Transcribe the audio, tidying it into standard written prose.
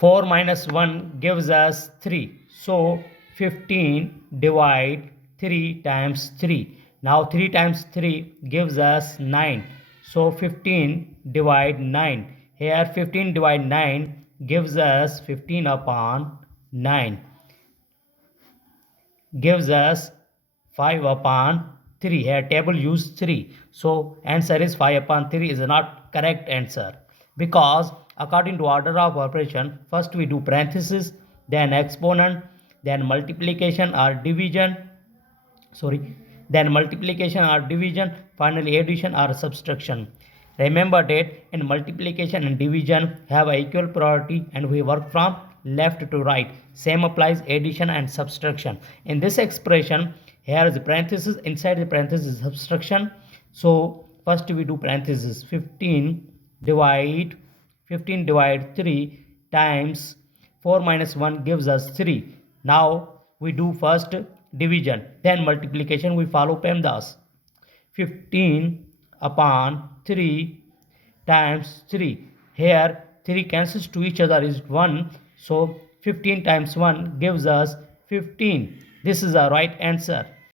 4 minus 1 gives us 3. So 15 divide 3 times 3. Now 3 times 3 gives us 9. So 15 divide 9. Here 15 divide 9 gives us 15 upon 9. Gives us 5 upon 3. Here table use 3. So answer is 5 upon 3 is not correct answer. Because according to order of operation, first we do parenthesis, then exponent, then multiplication or division, then multiplication or division, finally addition or subtraction. Remember that in multiplication and division have a equal priority and we work from left to right. Same applies addition and subtraction. In this expression, here is the parenthesis, inside the parenthesis subtraction. So first we do parenthesis. 15 divide 3 times 4 minus 1 gives us 3. Now we do first division, then multiplication. We follow PEMDAS. 15 upon 3 times 3. Here 3 cancels to each other is 1. So 15 times 1 gives us 15. This is the right answer.